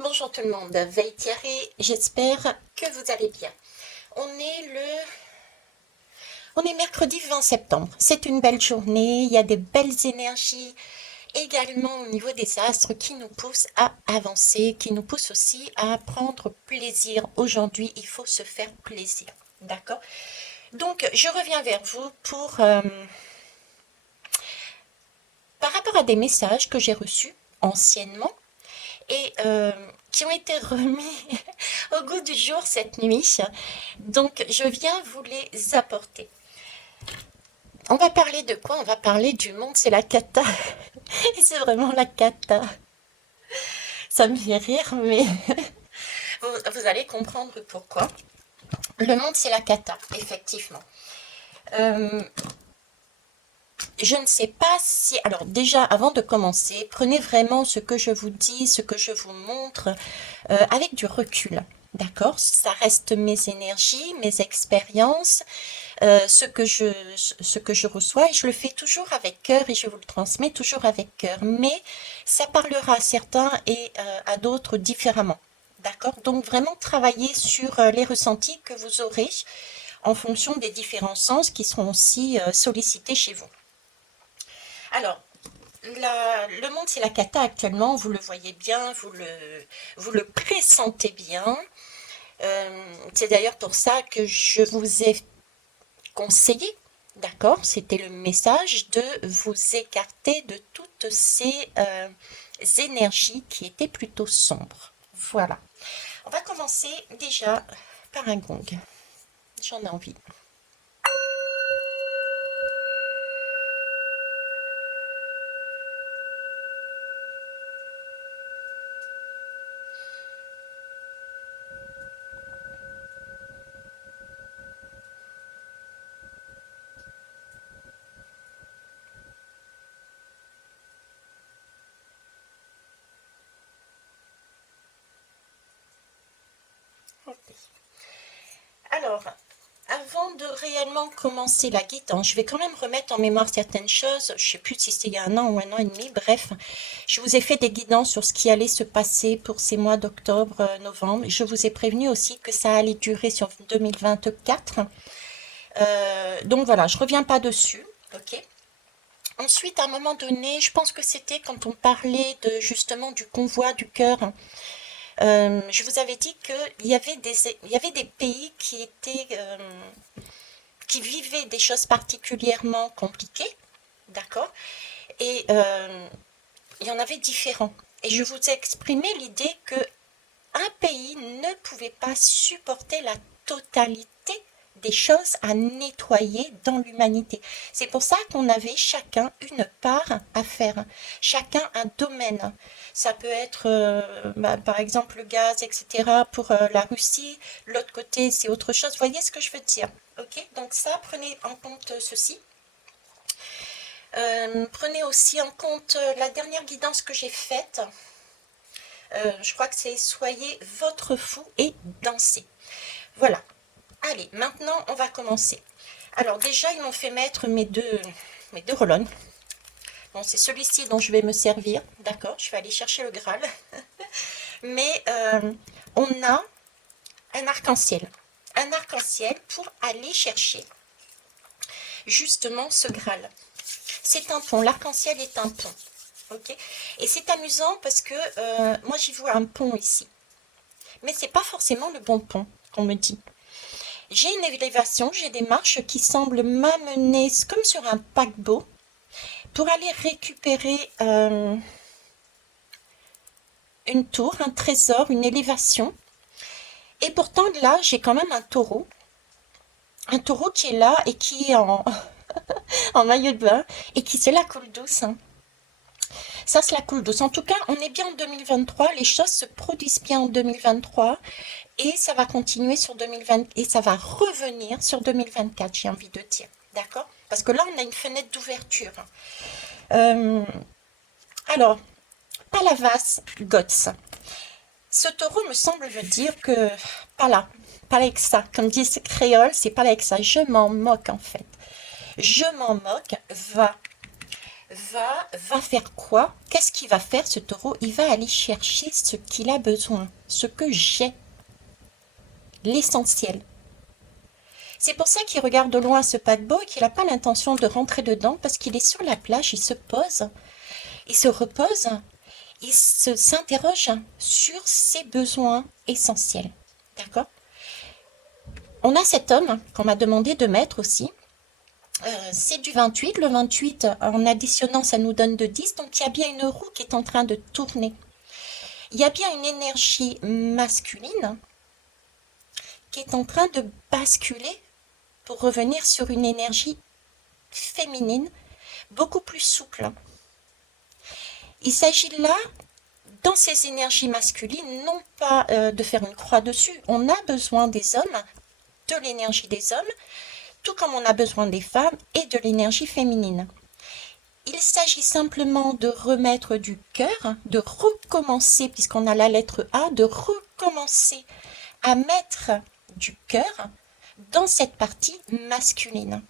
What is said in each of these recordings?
Bonjour tout le monde, Veille Thierry, j'espère que vous allez bien. On est le... On est mercredi 20 septembre, c'est une belle journée, il y a des belles énergies également au niveau des astres qui nous poussent à avancer, qui nous poussent aussi à prendre plaisir. Aujourd'hui, il faut se faire plaisir, d'accord? Donc, je reviens vers vous par rapport à des messages que j'ai reçus anciennement et qui ont été remis au goût du jour cette nuit. Donc, je viens vous les apporter. On va parler de quoi? On va parler du monde, c'est la cata. Et c'est vraiment la cata. Ça me fait rire, mais vous allez comprendre pourquoi. Le monde, c'est la cata, effectivement. Euh, je ne sais pas si... Alors déjà, avant de commencer, prenez vraiment ce que je vous dis, ce que je vous montre, avec du recul. D'accord? Ça reste mes énergies, mes expériences, ce que je reçois, et je le fais toujours avec cœur et je vous le transmets toujours avec cœur. Mais ça parlera à certains et à d'autres différemment. D'accord? Donc vraiment travailler sur les ressentis que vous aurez en fonction des différents sens qui seront aussi sollicités chez vous. Alors, le monde, c'est la cata actuellement, vous le voyez bien, vous le pressentez bien. C'est d'ailleurs pour ça que je vous ai conseillé, d'accord? C'était le message de vous écarter de toutes ces énergies qui étaient plutôt sombres. Voilà. On va commencer déjà par un gong. J'en ai envie. Ok. Alors, avant de réellement commencer la guidance, je vais quand même remettre en mémoire certaines choses. Je ne sais plus si c'était il y a un an ou un an et demi. Bref, je vous ai fait des guidances sur ce qui allait se passer pour ces mois d'octobre, novembre. Je vous ai prévenu aussi que ça allait durer sur 2024. Donc voilà, je ne reviens pas dessus. Ok. Ensuite, à un moment donné, je pense que c'était quand on parlait de justement du convoi du cœur. Je vous avais dit il y avait des pays qui vivaient des choses particulièrement compliquées, d'accord? Et il y en avait différents. Et je vous ai exprimé l'idée que un pays ne pouvait pas supporter la totalité des choses à nettoyer dans l'humanité. C'est pour ça qu'on avait chacun une part à faire, chacun un domaine. Ça peut être, par exemple, le gaz, etc. pour la Russie. L'autre côté, c'est autre chose. Vous voyez ce que je veux dire? Ok, donc ça, prenez en compte ceci. Prenez aussi en compte la dernière guidance que j'ai faite. Je crois que c'est soyez votre fou et dansez. Voilà. Allez, maintenant on va commencer. Alors déjà ils m'ont fait mettre mes deux roll-on. Bon, c'est celui-ci dont je vais me servir. D'accord, je vais aller chercher le Graal. Mais on a un arc-en-ciel. Un arc-en-ciel pour aller chercher justement ce Graal. C'est un pont, l'arc-en-ciel est un pont. Ok. Et c'est amusant parce que moi j'y vois un pont ici. Mais c'est pas forcément le bon pont qu'on me dit. J'ai une élévation, j'ai des marches qui semblent m'amener comme sur un paquebot pour aller récupérer une tour, un trésor, une élévation. Et pourtant là, j'ai quand même un taureau. Un taureau qui est là et qui est en maillot de bain et qui se la coule douce. Hein. Ça se la coule douce. En tout cas, on est bien en 2023. Les choses se produisent bien en 2023. Et ça va continuer sur 2020 et ça va revenir sur 2024, j'ai envie de dire. D'accord? Parce que là, on a une fenêtre d'ouverture. Alors, Palavas Gots. Ce taureau me semble veut dire que pas là, pas avec ça. Comme disent les créoles, c'est pas avec ça. Je m'en moque en fait. Je m'en moque. Va va faire quoi? Qu'est-ce qu'il va faire ce taureau? Il va aller chercher ce qu'il a besoin, ce que j'ai, l'essentiel. C'est pour ça qu'il regarde de loin ce paquebot et qu'il n'a pas l'intention de rentrer dedans parce qu'il est sur la plage, il se pose, il se repose, s'interroge sur ses besoins essentiels. D'accord? On a cet homme qu'on m'a demandé de mettre aussi. C'est du 28. Le 28, en additionnant, ça nous donne de 10. Donc, il y a bien une roue qui est en train de tourner. Il y a bien une énergie masculine qui est en train de basculer pour revenir sur une énergie féminine beaucoup plus souple. Il s'agit là, dans ces énergies masculines, non pas de faire une croix dessus. On a besoin des hommes, de l'énergie des hommes, tout comme on a besoin des femmes et de l'énergie féminine. Il s'agit simplement de remettre du cœur, de recommencer, puisqu'on a la lettre A, de recommencer à mettre du cœur dans cette partie masculine.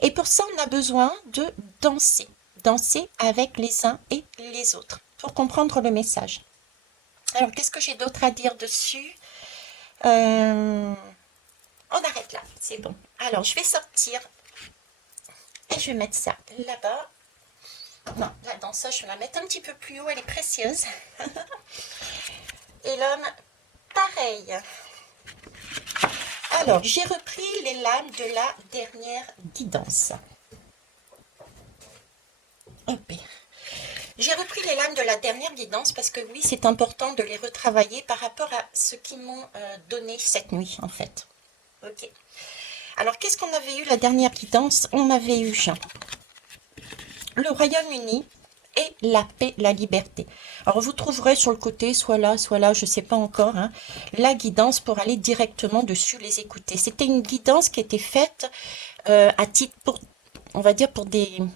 Et pour ça, on a besoin de danser. Danser avec les uns et les autres, pour comprendre le message. Alors, qu'est-ce que j'ai d'autre à dire dessus? On arrête là, c'est bon. Alors, je vais sortir et je vais mettre ça là-bas. Non, la danseuse, je vais la mettre un petit peu plus haut, elle est précieuse. Et l'homme, pareil. Alors, j'ai repris les lames de la dernière guidance. Hop. J'ai repris les lames de la dernière guidance parce que oui, c'est important de les retravailler par rapport à ce qu'ils m'ont donné cette nuit, en fait. Ok. Alors, qu'est-ce qu'on avait eu la dernière guidance? On avait eu le Royaume-Uni et la paix, la liberté. Alors, vous trouverez sur le côté, soit là, je ne sais pas encore, hein, la guidance pour aller directement dessus, les écouter. C'était une guidance qui était faite à titre, on va dire, pour de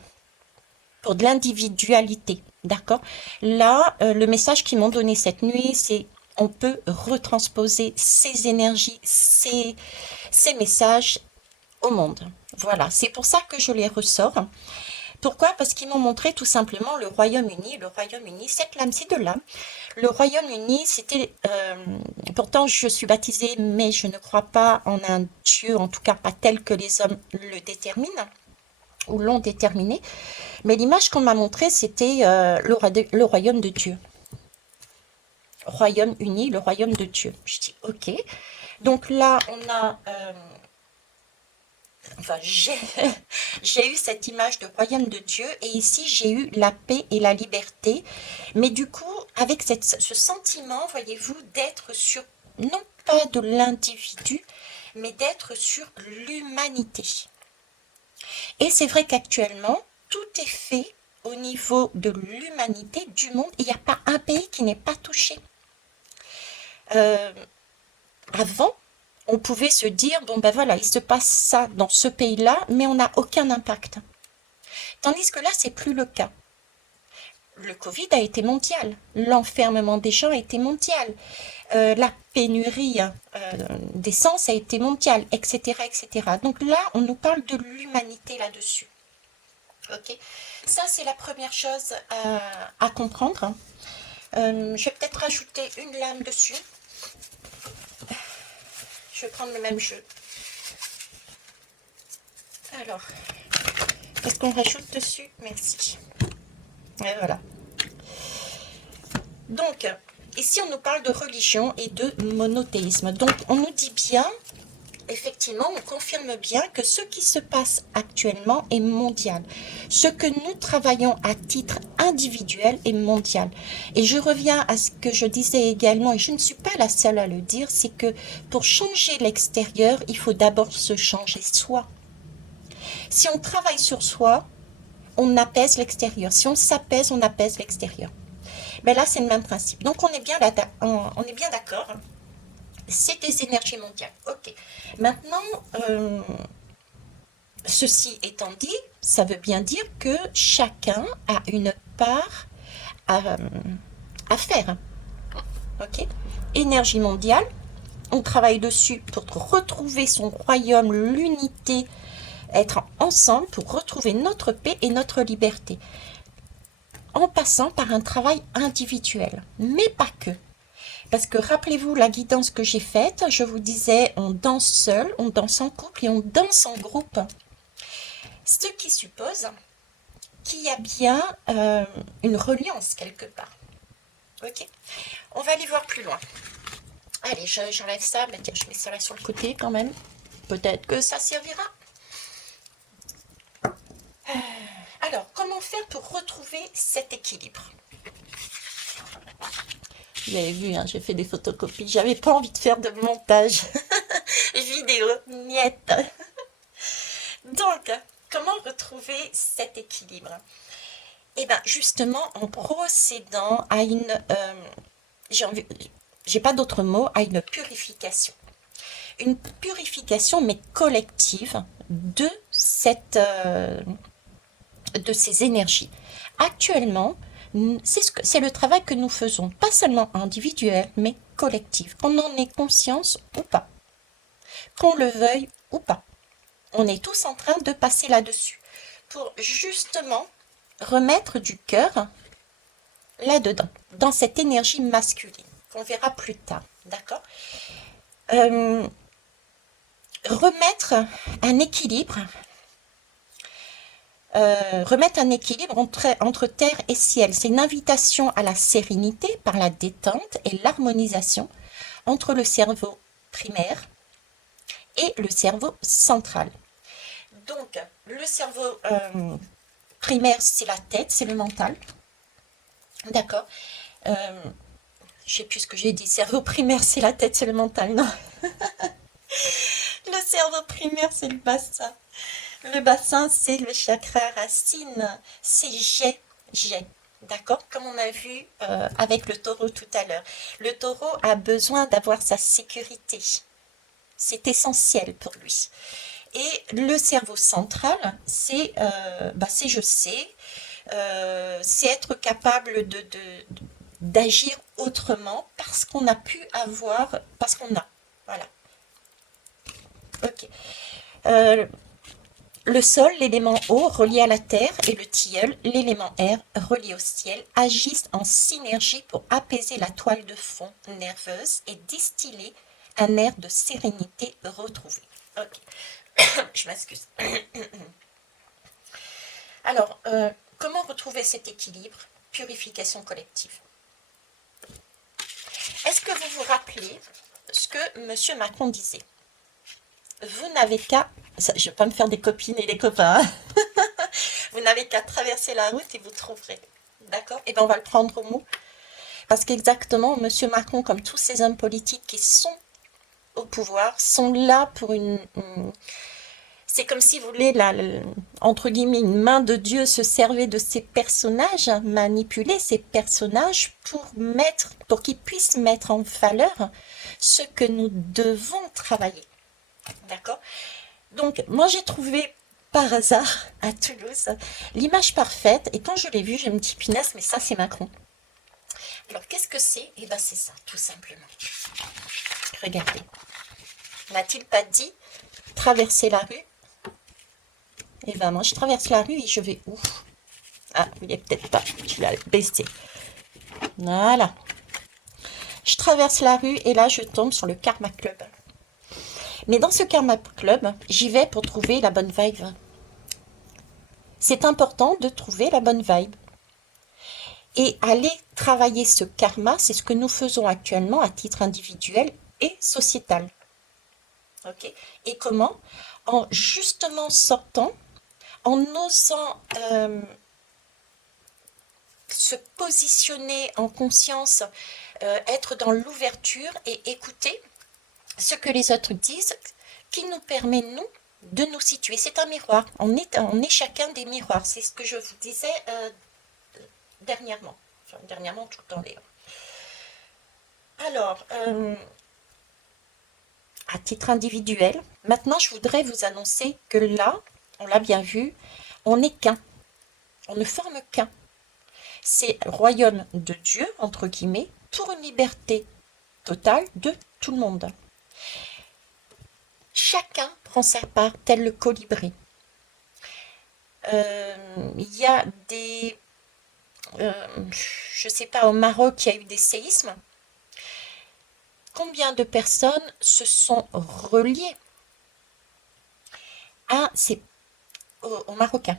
l'individualité. D'accord? Là, le message qu'ils m'ont donné cette nuit, c'est on peut retransposer ces énergies, ces messages au monde. Voilà, c'est pour ça que je les ressors. Pourquoi? Parce qu'ils m'ont montré tout simplement le Royaume-Uni. Le Royaume-Uni, cette lame, c'est de là. Le Royaume-Uni, c'était... pourtant, je suis baptisée, mais je ne crois pas en un Dieu, en tout cas pas tel que les hommes le déterminent ou l'ont déterminé. Mais l'image qu'on m'a montrée, c'était le royaume de Dieu. Royaume-Uni, le royaume de Dieu. Je dis, ok. Donc là, on a... enfin, j'ai eu cette image de royaume de Dieu et ici j'ai eu la paix et la liberté, mais du coup avec ce sentiment, voyez-vous, d'être sur, non pas de l'individu, mais d'être sur l'humanité. Et c'est vrai qu'actuellement, tout est fait au niveau de l'humanité, du monde, il n'y a pas un pays qui n'est pas touché. Avant, on pouvait se dire, bon ben voilà, il se passe ça dans ce pays-là, mais on n'a aucun impact. Tandis que là, c'est plus le cas. Le Covid a été mondial, l'enfermement des gens a été mondial, la pénurie d'essence a été mondiale, etc., etc. Donc là, on nous parle de l'humanité là-dessus. Ok, ça c'est la première chose à comprendre. Je vais peut-être rajouter une lame dessus. Je vais prendre le même jeu. Alors, est-ce qu'on rajoute dessus? Merci. Et voilà. Donc, ici, on nous parle de religion et de monothéisme. Donc, on nous dit bien, effectivement, on confirme bien que ce qui se passe actuellement est mondial. Ce que nous travaillons à titre individuel est mondial. Et je reviens à ce que je disais également, et je ne suis pas la seule à le dire, c'est que pour changer l'extérieur, il faut d'abord se changer soi. Si on travaille sur soi, on apaise l'extérieur. Si on s'apaise, on apaise l'extérieur. Mais là, c'est le même principe. Donc, on est bien d'accord. C'est des énergies mondiales. Ok. Maintenant, ceci étant dit, ça veut bien dire que chacun a une part à faire. Ok. Énergie mondiale. On travaille dessus pour retrouver son royaume, l'unité être ensemble pour retrouver notre paix et notre liberté, en passant par un travail individuel, mais pas que. Parce que rappelez-vous la guidance que j'ai faite, je vous disais on danse seul, on danse en couple et on danse en groupe. Ce qui suppose qu'il y a bien une reliance quelque part. Ok, on va aller voir plus loin. Allez, j'enlève ça, mais tiens, je mets ça là sur le côté quand même. Peut-être que ça servira. Alors, comment faire pour retrouver cet équilibre? Vous avez vu, hein, j'ai fait des photocopies. J'avais pas envie de faire de montage vidéo, miette. Donc, comment retrouver cet équilibre? Eh bien, justement, en procédant à une... j'ai pas d'autre mot, à une purification. Une purification, mais collective, de ces énergies. Actuellement, c'est le travail que nous faisons, pas seulement individuel, mais collectif, qu'on en ait conscience ou pas, qu'on le veuille ou pas. On est tous en train de passer là-dessus, pour justement remettre du cœur là-dedans, dans cette énergie masculine, qu'on verra plus tard, d'accord? Remettre un équilibre entre terre et ciel. C'est une invitation à la sérénité par la détente et l'harmonisation entre le cerveau primaire et le cerveau central. Donc, le cerveau primaire, c'est la tête, c'est le mental. D'accord. Je sais plus ce que j'ai dit. Cerveau primaire, c'est la tête, c'est le mental. Non. Le cerveau primaire, c'est le bassin. Le bassin, c'est le chakra racine. C'est j'ai. D'accord? Comme on a vu avec le taureau tout à l'heure. Le taureau a besoin d'avoir sa sécurité. C'est essentiel pour lui. Et le cerveau central, c'est je sais, c'est être capable d'agir autrement parce qu'on a pu avoir, parce qu'on a. Voilà. Ok. Le sol, l'élément eau relié à la terre, et le tilleul, l'élément air relié au ciel, agissent en synergie pour apaiser la toile de fond nerveuse et distiller un air de sérénité retrouvé. Ok. Je m'excuse. Alors, comment retrouver cet équilibre? Purification collective. Est-ce que vous vous rappelez ce que M. Macron disait? Vous n'avez qu'à... Je ne vais pas me faire des copines et des copains. Vous n'avez qu'à traverser la route et vous trouverez. D'accord? Et bien, on va le prendre au mot. Parce qu'exactement, M. Macron, comme tous ces hommes politiques qui sont au pouvoir, sont là pour c'est comme si vous voulez, entre guillemets, une main de Dieu se servait de ces personnages, manipuler ces personnages pour qu'ils puissent mettre en valeur ce que nous devons travailler. D'accord? Donc, moi, j'ai trouvé par hasard à Toulouse l'image parfaite, et quand je l'ai vue, je me dis, punaise, mais ça, c'est Macron. Alors, qu'est-ce que c'est? Eh bien, c'est ça, tout simplement. Regardez. N'a-t-il pas dit traverser la rue? Eh bien, moi, je traverse la rue et je vais où? Ah, il n'est peut-être pas. Je vais le baisser. Voilà. Je traverse la rue et là, je tombe sur le Karma Club. Mais dans ce Karma Club, j'y vais pour trouver la bonne vibe. C'est important de trouver la bonne vibe. Et aller travailler ce karma, c'est ce que nous faisons actuellement à titre individuel et sociétal. Ok? Et comment? En justement sortant, en osant se positionner en conscience, être dans l'ouverture et écouter ce que les autres disent, qui nous permet, nous, de nous situer. C'est un miroir. On est chacun des miroirs. C'est ce que je vous disais dernièrement. Enfin, dernièrement, tout le temps d'ailleurs. Alors, à titre individuel, maintenant, je voudrais vous annoncer que là, on l'a bien vu, on n'est qu'un. On ne forme qu'un. C'est le royaume de Dieu, entre guillemets, pour une liberté totale de tout le monde. Chacun prend sa part, tel le colibri. Il y a des, je sais pas, au Maroc, il y a eu des séismes. Combien de personnes se sont reliées à ces, aux Marocains?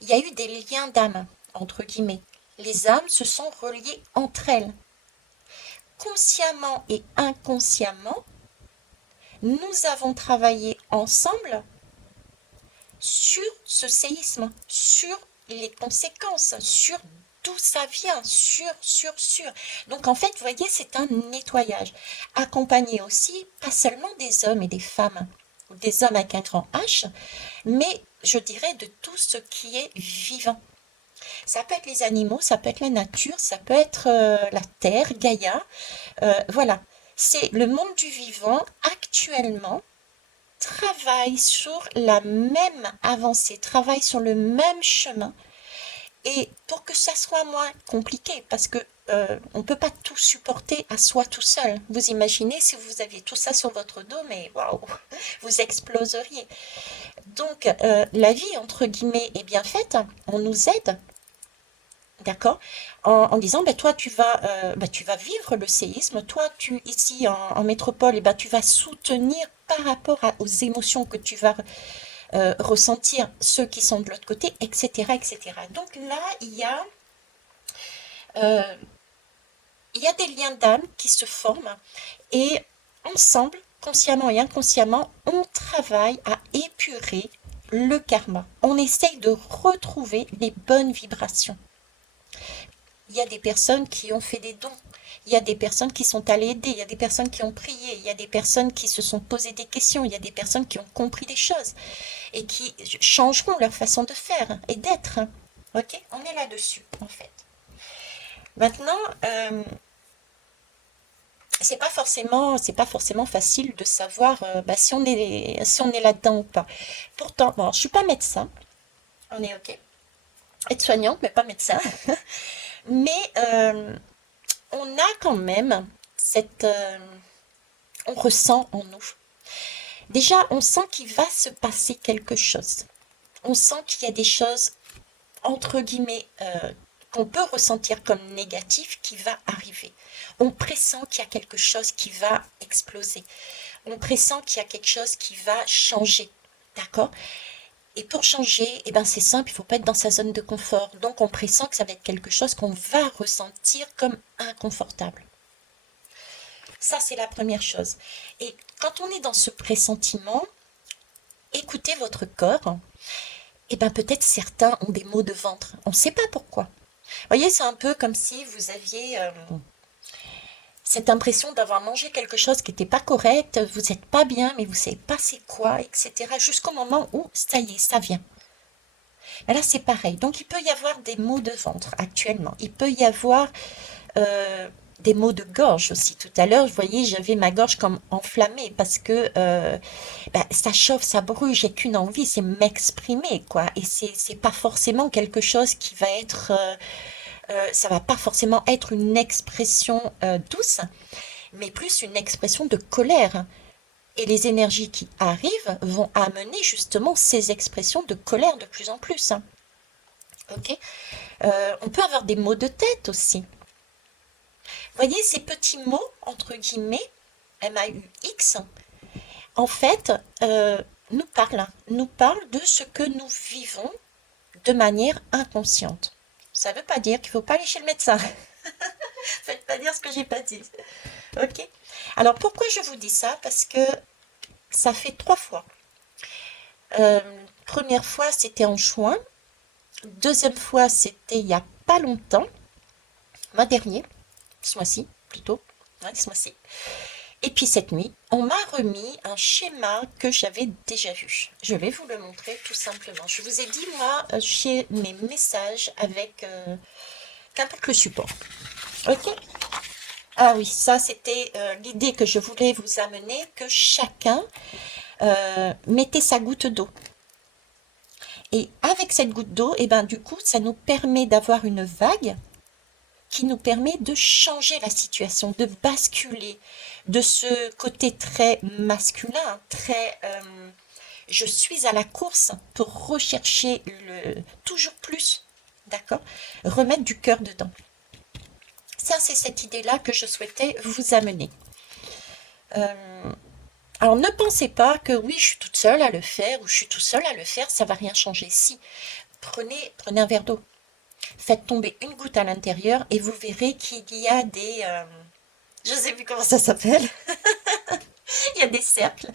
Il y a eu des liens d'âme, entre guillemets. Les âmes se sont reliées entre elles. Consciemment et inconsciemment, nous avons travaillé ensemble sur ce séisme, sur les conséquences, sur d'où ça vient, sur. Donc en fait, vous voyez, c'est un nettoyage, accompagné aussi, pas seulement des hommes et des femmes, ou des hommes avec un grand H, mais je dirais de tout ce qui est vivant. Ça peut être les animaux, ça peut être la nature, ça peut être la terre, Gaïa, voilà. C'est le monde du vivant actuellement travaille sur la même avancée, travaille sur le même chemin. Et pour que ça soit moins compliqué, parce que on ne peut pas tout supporter à soi tout seul. Vous imaginez si vous aviez tout ça sur votre dos, mais waouh, vous exploseriez. Donc la vie, entre guillemets, est bien faite. On nous aide, d'accord, en disant, ben, toi, tu vas vivre le séisme. Toi, ici, en métropole, tu vas soutenir par rapport aux émotions que tu vas ressentir ceux qui sont de l'autre côté, etc., etc. Donc là, euh, il y a des liens d'âme qui se forment et ensemble, consciemment et inconsciemment, on travaille à épurer le karma. On essaye de retrouver les bonnes vibrations. Il y a des personnes qui ont fait des dons. Il y a des personnes qui sont allées aider. Il y a des personnes qui ont prié. Il y a des personnes qui se sont posées des questions. Il y a des personnes qui ont compris des choses et qui changeront leur façon de faire et d'être. Ok, on est là-dessus en fait. Maintenant, c'est pas forcément facile de savoir si on est là-dedans ou pas. Pourtant, bon, je suis pas médecin. On est ok. Aide-soignante, mais pas médecin. Mais on a quand même on ressent en nous. Déjà, on sent qu'il va se passer quelque chose. On sent qu'il y a des choses, entre guillemets, qu'on peut ressentir comme négatif qui va arriver. On pressent qu'il y a quelque chose qui va exploser. On pressent qu'il y a quelque chose qui va changer. D'accord? Et pour changer, eh ben c'est simple, il ne faut pas être dans sa zone de confort. Donc on pressent que ça va être quelque chose qu'on va ressentir comme inconfortable. Ça, c'est la première chose. Et quand on est dans ce pressentiment, écoutez votre corps. Et ben peut-être certains ont des maux de ventre. On ne sait pas pourquoi. Vous voyez, c'est un peu comme si vous aviez cette impression d'avoir mangé quelque chose qui n'était pas correct, vous n'êtes pas bien, mais vous ne savez pas c'est quoi, etc. Jusqu'au moment où, ça y est, ça vient. Mais là, c'est pareil. Donc, il peut y avoir des maux de ventre actuellement. Il peut y avoir des maux de gorge aussi. Tout à l'heure, vous voyez, j'avais ma gorge comme enflammée parce que ça chauffe, ça brûle. J'ai qu'une envie, c'est m'exprimer, quoi. Et c'est pas forcément quelque chose qui va être, ça va pas forcément être une expression douce, mais plus une expression de colère. Et les énergies qui arrivent vont amener justement ces expressions de colère de plus en plus. Ok. On peut avoir des maux de tête aussi. Vous voyez, ces petits mots, entre guillemets, MAUX, en fait, nous parlent de ce que nous vivons de manière inconsciente. Ça ne veut pas dire qu'il ne faut pas aller chez le médecin. Faites pas dire ce que j'ai pas dit. Ok. Alors pourquoi je vous dis ça? Parce que ça fait 3 fois. Première fois, c'était en juin. Deuxième fois, c'était il y a pas longtemps, mois dernier, ce mois-ci plutôt, ouais, ce mois-ci. Et puis cette nuit, on m'a remis un schéma que j'avais déjà vu. Je vais vous le montrer tout simplement. Je vous ai dit, moi, j'ai mes messages avec qu'importe le support. Ok. Ah oui, ça c'était l'idée que je voulais vous amener, que chacun mettait sa goutte d'eau. Et avec cette goutte d'eau, et ben du coup, ça nous permet d'avoir une vague qui nous permet de changer la situation, de basculer de ce côté très masculin, très Je suis à la course pour rechercher le toujours plus, d'accord? Remettre du cœur dedans. Ça, c'est cette idée-là que je souhaitais vous amener. Euh, alors, ne pensez pas que oui, je suis toute seule à le faire ou je suis tout seul à le faire, ça va rien changer. Si, prenez un verre d'eau, faites tomber une goutte à l'intérieur et vous verrez qu'il y a des... je ne sais plus comment ça s'appelle. Il y a des cercles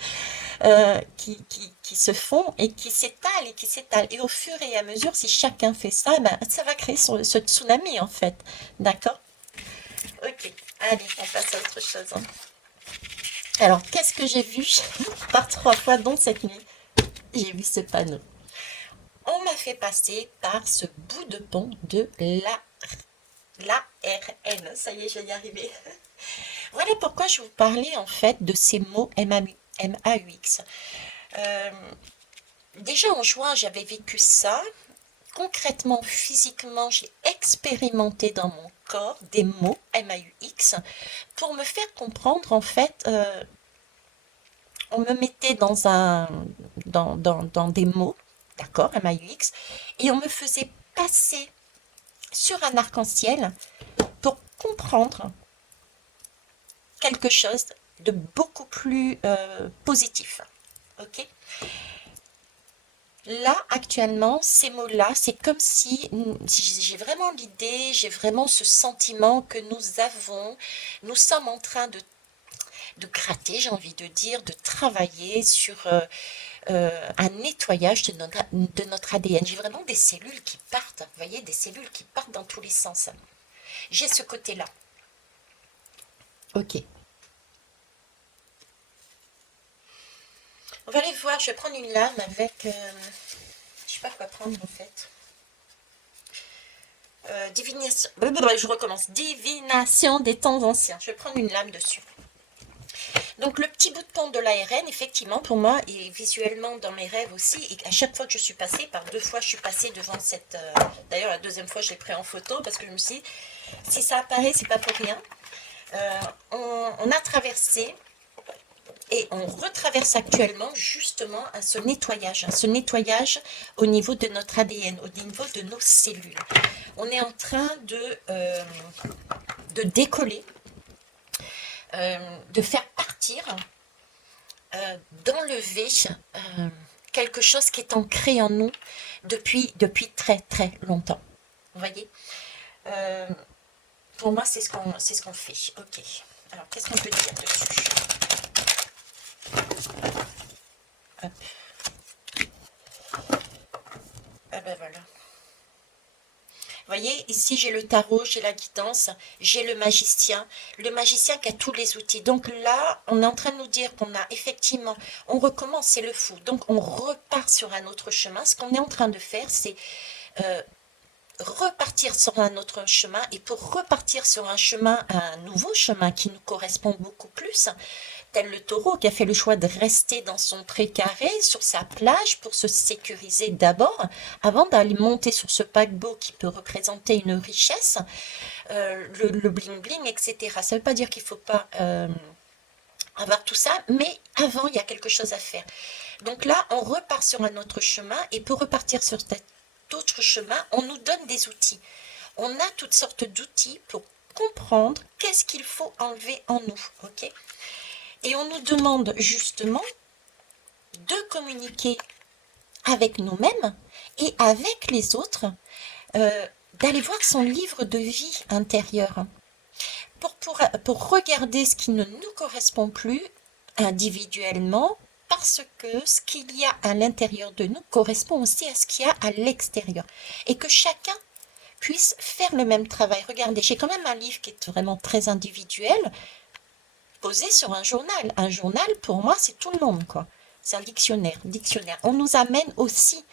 qui se font et qui s'étalent et qui s'étalent. Et au fur et à mesure, si chacun fait ça, ben, ça va créer ce tsunami en fait. D'accord? Ok, allez, on passe à autre chose, hein. Alors, qu'est-ce que j'ai vu par 3 fois dans cette nuit? J'ai vu ce panneau. On m'a fait passer par ce bout de pont de l'ARN. Ça y est, je vais y arriver. Voilà pourquoi je vous parlais en fait de ces mots MAUX. Euh, Déjà en juin, j'avais vécu ça. Concrètement, physiquement, j'ai expérimenté dans mon corps des mots MAUX pour me faire comprendre en fait. On me mettait dans des mots, d'accord, MAUX, et on me faisait passer sur un arc-en-ciel pour comprendre quelque chose de beaucoup plus positif. Ok. Là, actuellement, ces mots-là, c'est comme si j'ai vraiment l'idée, j'ai vraiment ce sentiment que nous sommes en train de gratter, j'ai envie de dire, de travailler sur un nettoyage de notre ADN. J'ai vraiment des cellules qui partent, vous voyez, des cellules qui partent dans tous les sens. J'ai ce côté-là. Ok. On va aller voir, je vais prendre une lame avec... je sais pas quoi prendre en fait. Divination... Je recommence. Divination des temps anciens. Je vais prendre une lame dessus. Donc le petit bout de pont de l'ARN, effectivement, pour moi, et visuellement dans mes rêves aussi, et à chaque fois que je suis passée, par 2 fois, je suis passée devant cette... D'ailleurs, la deuxième fois, je l'ai pris en photo, parce que je me suis dit, si ça apparaît, c'est pas pour rien. On a traversé, et on retraverse actuellement, justement, à ce nettoyage au niveau de notre ADN, au niveau de nos cellules. On est en train de décoller, de faire partir, d'enlever quelque chose qui est ancré en nous depuis très très longtemps. Vous voyez. Pour moi, c'est ce qu'on fait. Ok. Alors, qu'est-ce qu'on peut dire dessus? Hop. Ah ben voilà. Vous voyez, ici j'ai le tarot, j'ai la guidance, j'ai le magicien qui a tous les outils. Donc là, on est en train de nous dire qu'on a effectivement, on recommence, c'est le fou. Donc on repart sur un autre chemin. Ce qu'on est en train de faire, c'est euh, repartir sur un autre chemin. Et pour repartir sur un nouveau chemin qui nous correspond beaucoup plus, tel le taureau qui a fait le choix de rester dans son précaré, sur sa plage, pour se sécuriser d'abord, avant d'aller monter sur ce paquebot qui peut représenter une richesse, le bling-bling, etc. Ça ne veut pas dire qu'il ne faut pas avoir tout ça, mais avant, il y a quelque chose à faire. Donc là, on repart sur un autre chemin, et pour repartir sur cet autre chemin, on nous donne des outils. On a toutes sortes d'outils pour comprendre qu'est-ce qu'il faut enlever en nous, ok? Et on nous demande justement de communiquer avec nous-mêmes et avec les autres, d'aller voir son livre de vie intérieur pour regarder ce qui ne nous correspond plus individuellement, parce que ce qu'il y a à l'intérieur de nous correspond aussi à ce qu'il y a à l'extérieur. Et que chacun puisse faire le même travail. Regardez, j'ai quand même un livre qui est vraiment très individuel, posé sur un journal. Un journal, pour moi, c'est tout le monde, quoi. C'est un dictionnaire. On nous amène aussi,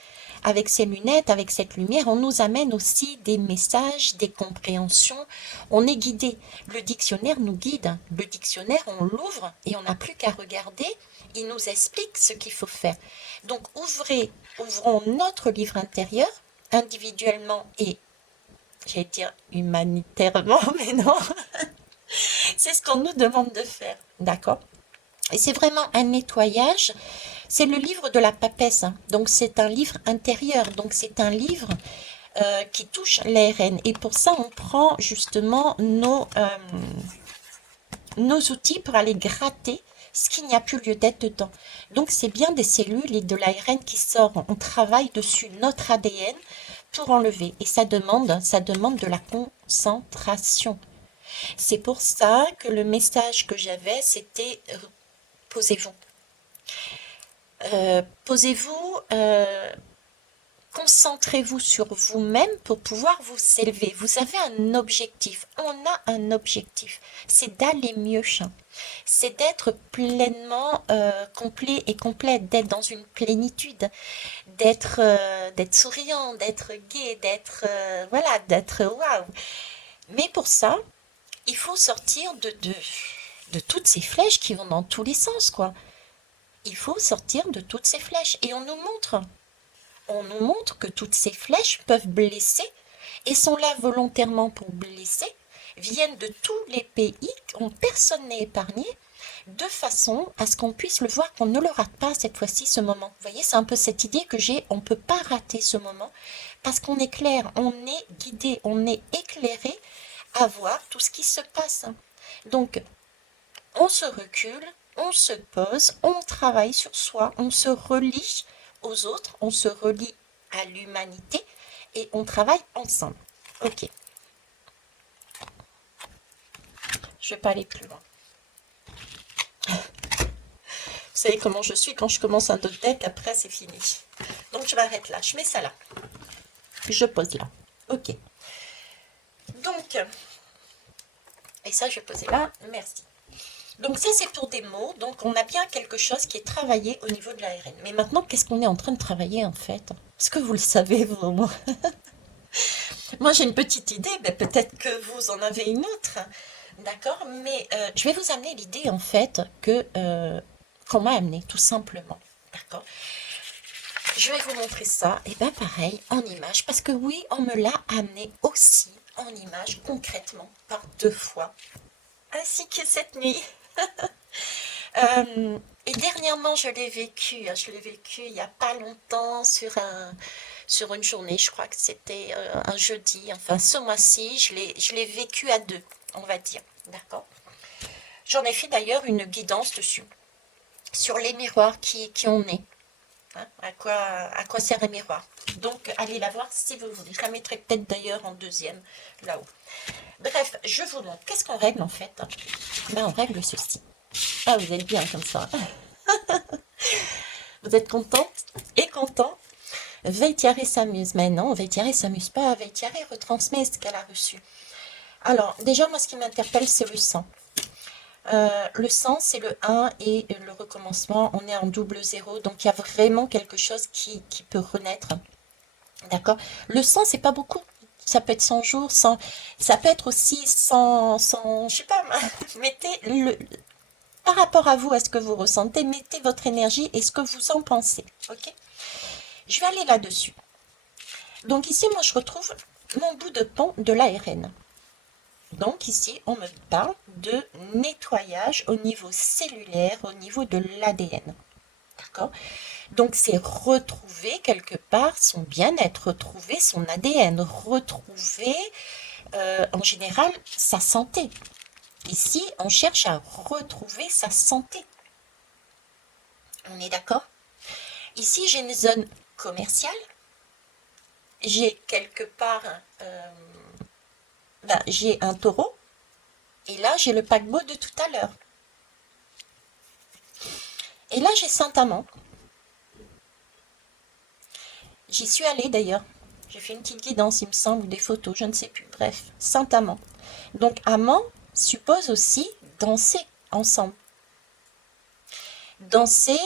avec ces lunettes, avec cette lumière, on nous amène aussi des messages, des compréhensions. On est guidé. Le dictionnaire nous guide. Le dictionnaire, on l'ouvre et on n'a plus qu'à regarder. Il nous explique ce qu'il faut faire. Donc, ouvrons notre livre intérieur, individuellement et, j'allais dire, humanitairement, mais non. C'est ce qu'on nous demande de faire, d'accord? Et c'est vraiment un nettoyage C'est le livre de la papesse, hein. Donc c'est un livre intérieur, donc c'est un livre qui touche l'ARN. Et pour ça, on prend justement nos outils pour aller gratter ce qu'il n'y a plus lieu d'être dedans. Donc c'est bien des cellules et de l'ARN qui sort. On travaille dessus notre ADN pour enlever. Et ça demande de la concentration. C'est pour ça que le message que j'avais, c'était posez-vous. Posez-vous, concentrez-vous sur vous-même pour pouvoir vous élever. Vous avez un objectif. On a un objectif. C'est d'aller mieux. C'est d'être pleinement complet et complète, d'être dans une plénitude, d'être souriant, d'être gai, d'être voilà, d'être waouh. Mais pour ça, il faut sortir de toutes ces flèches qui vont dans tous les sens, quoi. Il faut sortir de toutes ces flèches. Et on nous montre que toutes ces flèches peuvent blesser et sont là volontairement pour blesser, viennent de tous les pays, personne n'est épargné, de façon à ce qu'on puisse le voir, qu'on ne le rate pas cette fois-ci, ce moment. Vous voyez, c'est un peu cette idée que j'ai, on ne peut pas rater ce moment, parce qu'on est clair, on est guidé, on est éclairé à voir tout ce qui se passe. Donc, on se recule, on se pose, on travaille sur soi, on se relie aux autres, on se relie à l'humanité et on travaille ensemble. Ok. Je ne vais pas aller plus loin. Vous savez comment je suis quand je commence un autre deck, après c'est fini. Donc je m'arrête là, je mets ça là. Je pose là. Ok. Donc, et ça je vais poser là, merci. Donc ça c'est pour des mots, donc on a bien quelque chose qui est travaillé au niveau de l'ARN. Mais maintenant, qu'est-ce qu'on est en train de travailler en fait? Est-ce que vous le savez, vous, au moins? Moi j'ai une petite idée, mais peut-être que vous en avez une autre. D'accord? Mais je vais vous amener l'idée en fait qu'on m'a amené, tout simplement. D'accord? Je vais vous montrer ça, et bien pareil, en image, parce que oui, on me l'a amené aussi en image, concrètement, par 2 fois, ainsi que cette nuit. Et dernièrement, je l'ai vécu il n'y a pas longtemps sur une journée, je crois que c'était un jeudi, enfin ce mois-ci, je l'ai vécu à 2, on va dire, d'accord? J'en ai fait d'ailleurs une guidance dessus, sur les miroirs qui ont né. Hein, à quoi sert un miroir? Donc, allez la voir si vous voulez. Je la mettrai peut-être d'ailleurs en deuxième, là-haut. Bref, je vous montre. Qu'est-ce qu'on règle en fait? Ben, on règle ceci. Ah, vous êtes bien comme ça. Vous êtes contente et content. Veitiaré s'amuse. Mais non, Veitiaré s'amuse pas. Veitiaré retransmet ce qu'elle a reçu. Alors, déjà, moi, ce qui m'interpelle, c'est le sang. Le sang, c'est le 1 et le recommencement, on est en double 0. Donc, il y a vraiment quelque chose qui peut renaître. D'accord? Le 100, c'est pas beaucoup. Ça peut être 100 jours, 100, ça peut être aussi 100, je sais pas, mettez par rapport à vous, à ce que vous ressentez, mettez votre énergie et ce que vous en pensez. Ok? Je vais aller là-dessus. Donc ici, moi, je retrouve mon bout de pont de l'ARN. Donc ici, on me parle de nettoyage au niveau cellulaire, au niveau de l'ADN. D'accord? Donc c'est retrouver quelque part son bien-être, retrouver son ADN, retrouver en général sa santé. Ici, on cherche à retrouver sa santé. On est d'accord? Ici, j'ai une zone commerciale. J'ai quelque part, j'ai un taureau. Et là, j'ai le paquebot de tout à l'heure. Et là, j'ai Saint-Amand. J'y suis allée d'ailleurs. J'ai fait une petite guidance, il me semble, ou des photos, je ne sais plus. Bref, Saint-Amand. Donc, amant suppose aussi danser ensemble. Danser,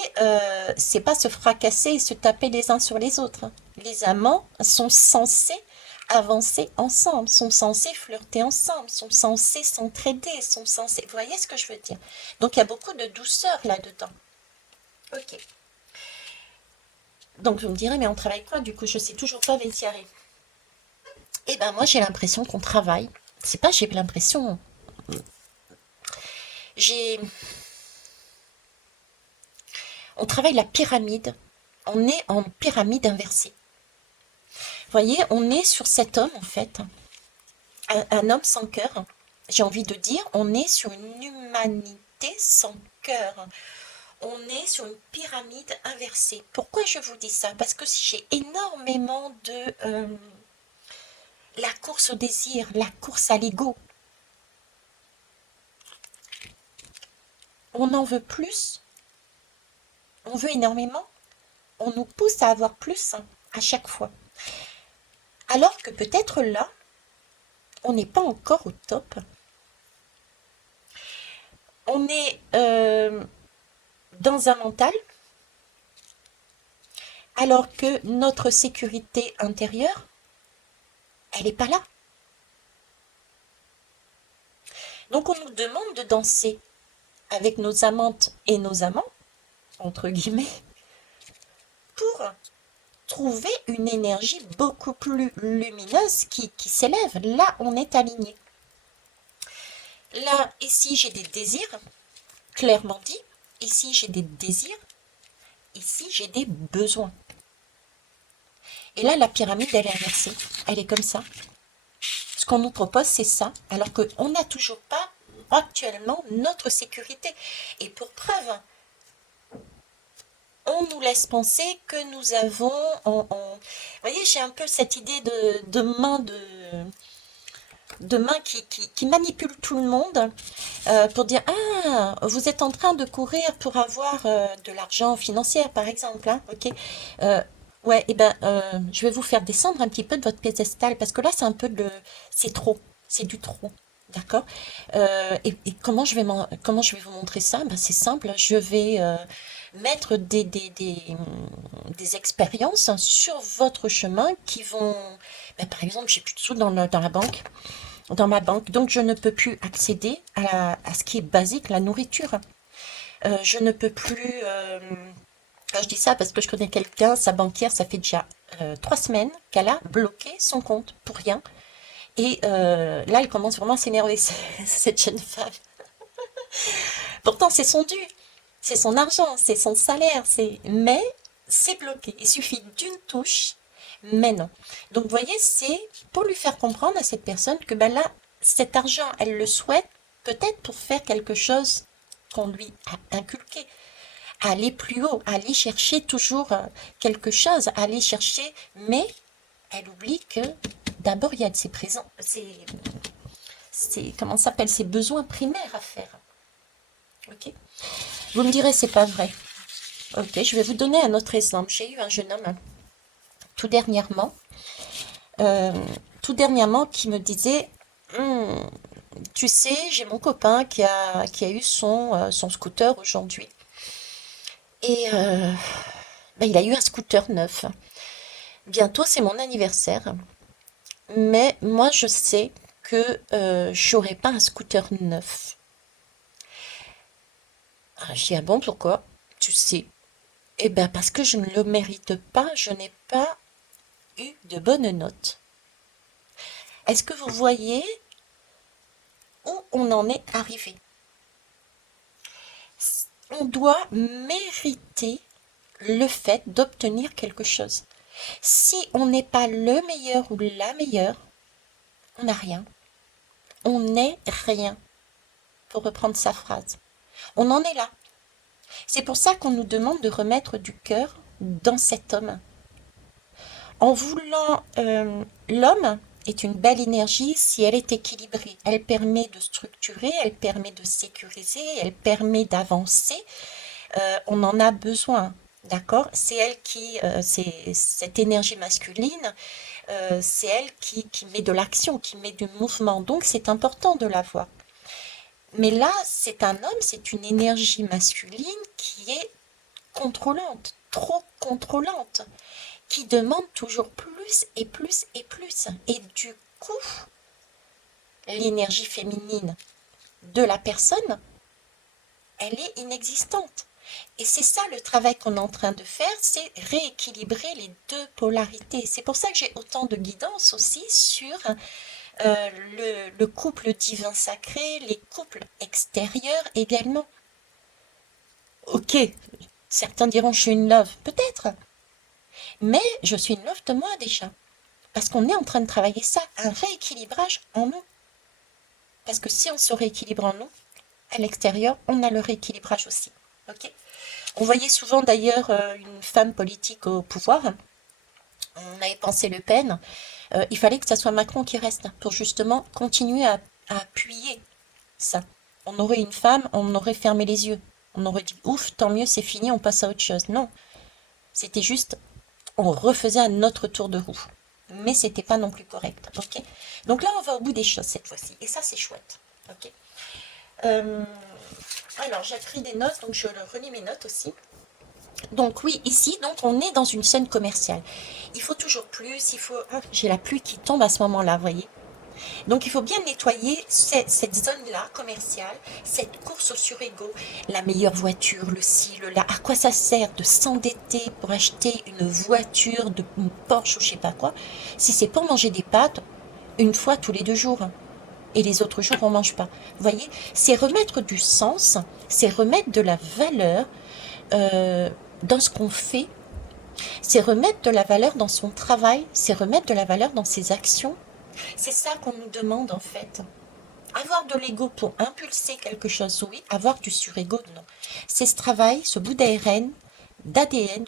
c'est pas se fracasser et se taper les uns sur les autres. Les amants sont censés avancer ensemble, sont censés flirter ensemble, sont censés s'entraider, sont censés... Vous voyez ce que je veux dire? Donc, il y a beaucoup de douceur là-dedans. Ok. Donc, vous me direz, mais on travaille quoi? Du coup, je sais toujours pas Veitiaré. Eh ben, moi, j'ai l'impression qu'on travaille. C'est pas j'ai l'impression. J'ai... On travaille la pyramide. On est en pyramide inversée. Vous voyez, on est sur cet homme, en fait, un homme sans cœur. J'ai envie de dire, on est sur une humanité sans cœur. On est sur une pyramide inversée. Pourquoi je vous dis ça? Parce que j'ai énormément de la course au désir, la course à l'ego. On en veut plus, on veut énormément, on nous pousse à avoir plus à chaque fois. Alors que peut-être là, on n'est pas encore au top. On est dans un mental, alors que notre sécurité intérieure, elle n'est pas là. Donc on nous demande de danser avec nos amantes et nos amants, entre guillemets, pour trouver une énergie beaucoup plus lumineuse qui s'élève. Là, on est aligné. Là, ici, j'ai des désirs, clairement dit. Ici, j'ai des désirs. Ici, j'ai des besoins. Et là, la pyramide, elle est inversée. Elle est comme ça. Ce qu'on nous propose, c'est ça, alors qu'on n'a toujours pas actuellement notre sécurité. Et pour preuve, on nous laisse penser que nous avons... Vous voyez, j'ai un peu cette idée de main qui manipule tout le monde pour dire ah, vous êtes en train de courir pour avoir de l'argent financier, par exemple, hein, ok. Ouais, et ben je vais vous faire descendre un petit peu de votre piédestal parce que là c'est trop, c'est du trop. D'accord. Et comment je vais vous montrer ça? Ben, c'est simple, je vais mettre des expériences sur votre chemin qui vont, ben, par exemple, j'ai plus de sous dans la banque, dans ma banque, donc je ne peux plus accéder à ce qui est basique, la nourriture. Je ne peux plus, je dis ça parce que je connais quelqu'un, sa banquière, ça fait déjà 3 semaines qu'elle a bloqué son compte pour rien. Et là, elle commence vraiment à s'énerver, cette jeune femme. Pourtant, c'est son dû, c'est son argent, c'est son salaire, mais c'est bloqué. Il suffit d'une touche, mais non. Donc, vous voyez, c'est pour lui faire comprendre à cette personne que ben là, cet argent, elle le souhaite peut-être pour faire quelque chose qu'on lui a inculqué. Aller plus haut, aller chercher toujours quelque chose, aller chercher, mais elle oublie que d'abord il y a de ses présents, comment ça s'appelle, ses besoins primaires à faire. Ok. Vous me direz c'est pas vrai. Ok, je vais vous donner un autre exemple. J'ai eu un jeune homme tout dernièrement, euh, qui me disait, tu sais, j'ai mon copain qui a eu son scooter aujourd'hui. Et ben, il a eu un scooter neuf. Bientôt, c'est mon anniversaire. Mais moi, je sais que j'aurai pas un scooter neuf. Ah, je dis, ah bon, pourquoi? Tu sais. Eh bien, parce que je ne le mérite pas, je n'ai pas eu de bonnes notes. Est-ce que vous voyez où on en est arrivé? On doit mériter le fait d'obtenir quelque chose. Si on n'est pas le meilleur ou la meilleure, on n'a rien. On n'est rien, pour reprendre sa phrase. On en est là. C'est pour ça qu'on nous demande de remettre du cœur dans cet homme. En voulant, l'homme est une belle énergie si elle est équilibrée. Elle permet de structurer, elle permet de sécuriser, elle permet d'avancer. On en a besoin, d'accord? C'est elle c'est cette énergie masculine, c'est elle qui met de l'action, qui met du mouvement. Donc c'est important de l'avoir. Mais là, c'est un homme, c'est une énergie masculine qui est contrôlante, trop contrôlante, qui demande toujours plus et plus et plus. Et du coup, l'énergie féminine de la personne, elle est inexistante. Et c'est ça le travail qu'on est en train de faire, c'est rééquilibrer les deux polarités. C'est pour ça que j'ai autant de guidance aussi sur le couple divin sacré, les couples extérieurs également. Ok, Certains diront, je suis une love. Peut-être. Mais je suis une love de moi déjà. Parce qu'on est en train de travailler ça, un rééquilibrage en nous. Parce que si on se rééquilibre en nous, à l'extérieur, on a le rééquilibrage aussi. Ok. On voyait souvent d'ailleurs une femme politique au pouvoir. On avait pensé Le Pen. Il fallait que ça soit Macron qui reste pour justement continuer à appuyer ça. On aurait une femme, on aurait fermé les yeux. On aurait dit ouf, tant mieux, c'est fini, on passe à autre chose. Non, c'était juste, on refaisait un autre tour de roue. Mais c'était pas non plus correct. Ok. Donc là, on va au bout des choses cette fois-ci. Et ça, c'est chouette. Ok. Alors, j'ai pris des notes, donc je relis mes notes aussi. Donc oui, ici, donc on est dans une scène commerciale. Il faut toujours plus, il faut... Ah, j'ai la pluie qui tombe à ce moment-là, vous voyez. Donc il faut bien nettoyer cette zone-là commerciale, cette course au surego, la meilleure voiture, le ci, le là. À quoi ça sert de s'endetter pour acheter une voiture, une Porsche ou je sais pas quoi, si c'est pour manger des pâtes une fois tous les 2 jours, hein, et les autres jours on mange pas. Vous voyez, c'est remettre du sens, c'est remettre de la valeur dans ce qu'on fait, c'est remettre de la valeur dans son travail, c'est remettre de la valeur dans ses actions. C'est ça qu'on nous demande en fait. Avoir de l'ego pour impulser quelque chose, oui. Avoir du surego, non. C'est ce travail, ce bout d'ADN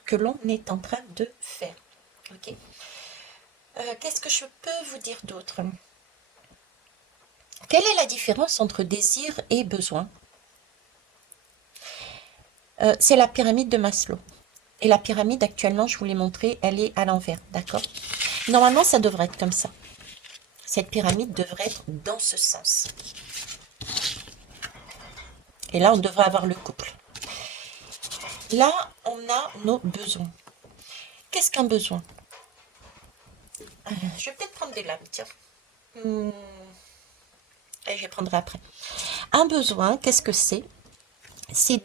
que l'on est en train de faire. Ok. Qu'est-ce que je peux vous dire d'autre? Quelle est la différence entre désir et besoin? C'est la pyramide de Maslow. Et la pyramide, actuellement, je vous l'ai montré, elle est à l'envers, d'accord? Normalement, ça devrait être comme ça. Cette pyramide devrait être dans ce sens. Et là, on devrait avoir le couple. Là, on a nos besoins. Qu'est-ce qu'un besoin? Je vais peut-être prendre des lames, tiens. Et je les prendrai après. Un besoin, qu'est-ce que c'est? C'est...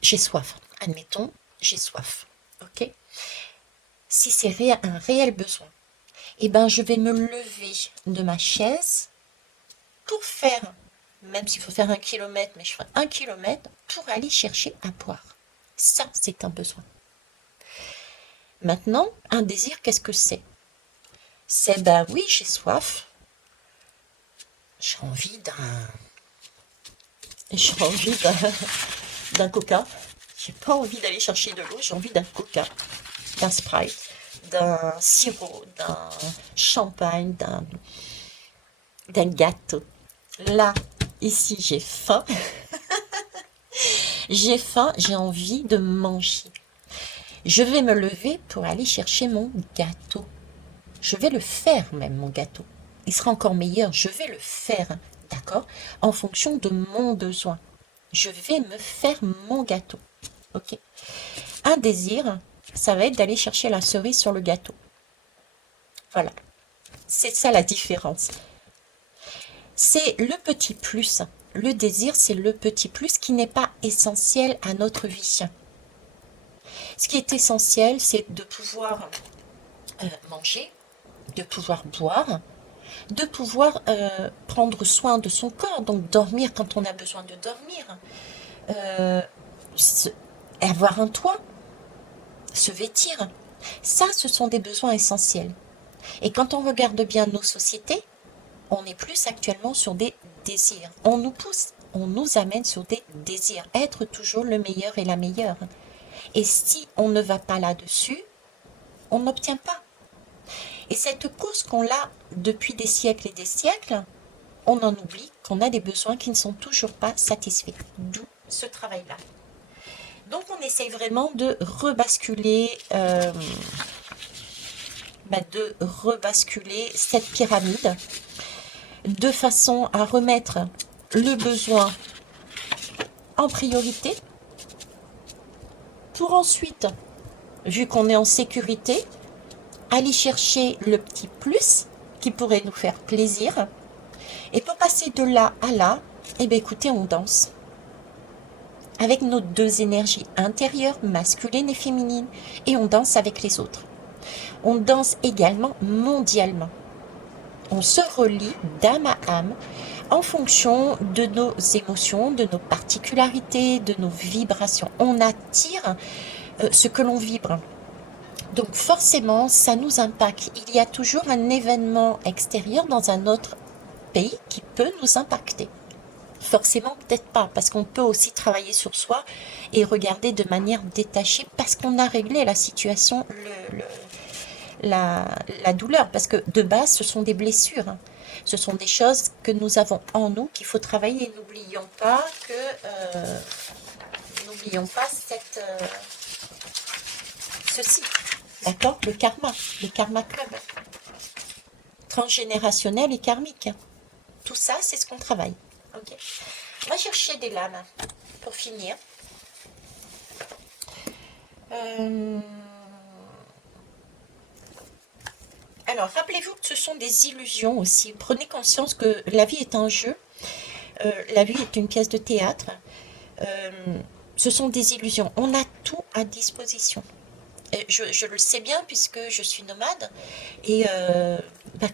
j'ai soif. Admettons, j'ai soif. Ok? Si c'est un réel besoin, eh ben, je vais me lever de ma chaise pour faire, même s'il faut faire 1 kilomètre, mais je ferai 1 kilomètre pour aller chercher à boire. Ça, c'est un besoin. Maintenant, un désir, qu'est-ce que c'est? C'est, ben oui, j'ai soif. J'ai envie d'un coca. J'ai pas envie d'aller chercher de l'eau, j'ai envie d'un coca, d'un Sprite, d'un sirop, d'un champagne, d'un gâteau. Là, ici, j'ai faim. J'ai faim, j'ai envie de manger. Je vais me lever pour aller chercher mon gâteau. Je vais le faire même, mon gâteau. Il sera encore meilleur, je vais le faire, d'accord? En fonction de mon besoin. Je vais me faire mon gâteau. Ok? Un désir, ça va être d'aller chercher la cerise sur le gâteau. Voilà. C'est ça la différence. C'est le petit plus. Le désir, c'est le petit plus qui n'est pas essentiel à notre vie. Ce qui est essentiel, c'est de pouvoir manger, de pouvoir boire, de pouvoir prendre soin de son corps, donc dormir quand on a besoin de dormir, avoir un toit, se vêtir. Ça, ce sont des besoins essentiels. Et quand on regarde bien nos sociétés, on est plus actuellement sur des désirs. On nous pousse, on nous amène sur des désirs. Être toujours le meilleur et la meilleure. Et si on ne va pas là-dessus, on n'obtient pas. Et cette course qu'on a depuis des siècles et des siècles, on en oublie qu'on a des besoins qui ne sont toujours pas satisfaits. D'où ce travail-là. Donc on essaye vraiment de rebasculer, cette pyramide de façon à remettre le besoin en priorité pour ensuite, vu qu'on est en sécurité, aller chercher le petit plus qui pourrait nous faire plaisir. Et pour passer de là à là, eh bien écoutez, on danse. Avec nos deux énergies intérieures, masculines et féminines, et on danse avec les autres. On danse également mondialement. On se relie d'âme à âme en fonction de nos émotions, de nos particularités, de nos vibrations. On attire ce que l'on vibre. Donc forcément, ça nous impacte. Il y a toujours un événement extérieur dans un autre pays qui peut nous impacter. Forcément, peut-être pas, parce qu'on peut aussi travailler sur soi et regarder de manière détachée parce qu'on a réglé la situation, la douleur. Parce que de base, ce sont des blessures, hein. Ce sont des choses que nous avons en nous qu'il faut travailler. N'oublions pas ceci, d'accord? Le karma club, transgénérationnel et karmique. Tout ça, c'est ce qu'on travaille. Ok. On va chercher des lames pour finir. Alors, rappelez-vous que ce sont des illusions aussi. Prenez conscience que la vie est un jeu. La vie est une pièce de théâtre. Ce sont des illusions. On a tout à disposition. Je le sais bien puisque je suis nomade et